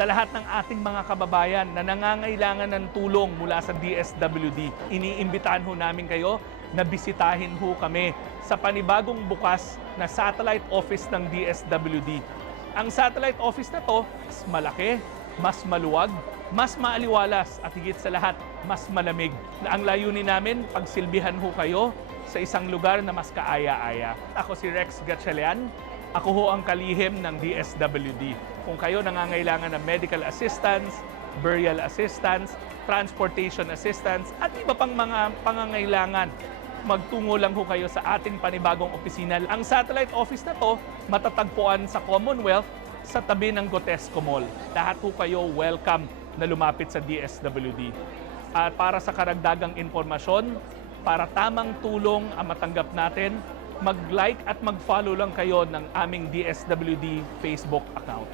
sa lahat ng ating mga kababayan na nangangailangan ng tulong mula sa DSWD. Iniimbitahan ho namin kayo na bisitahin ho kami sa panibagong bukas na satellite office ng DSWD. Ang satellite office na to, mas malaki, mas maluwag, mas maaliwalas at higit sa lahat, mas malamig. Na ang layunin namin, pagsilbihan ho kayo sa isang lugar na mas kaaya-aya. Ako si Rex Gatchalian. Ako ho ang kalihim ng DSWD. Kung kayo nangangailangan ng medical assistance, burial assistance, transportation assistance, at iba pang mga pangangailangan, magtungo lang ho kayo sa ating panibagong opisina. Ang satellite office na to, matatagpuan sa Commonwealth sa tabi ng Gotesco Mall. Lahat ho kayo welcome na lumapit sa DSWD. At para sa karagdagang impormasyon, para tamang tulong ang matanggap natin, mag-like at mag-follow lang kayo ng aming DSWD Facebook account.